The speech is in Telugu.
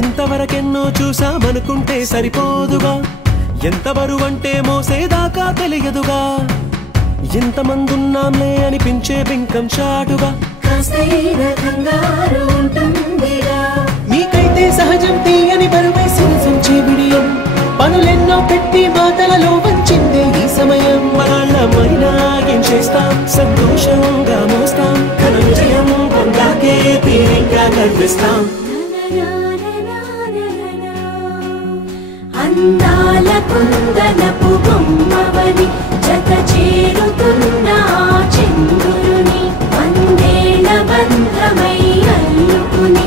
ఇంతవరకెన్నో చూసామనుకుంటే సరిపోదుగా ఎంత బరువంటే మోసేదాకా తెలియదుగా ఇంతమందున్నాంలే అనిపించే బింకం చాటుగా మీకైతే సహజం తీయని బరువేసిన సంచే బిడియం పనులెన్నో పెట్టి మాటలలో వంచిందే ఈ సమయం వాళ్ళమైనా ఏం చేస్తాం సంతోషంగా మోస్తాం ఘన విజయం పొందాకే తీరిగ్గా కనిపిస్తాం అందాల కుందనపు బొమ్మవని జత చేరుతున్న చంద్రుని వందేళ్ల బంధమై అల్లుకుని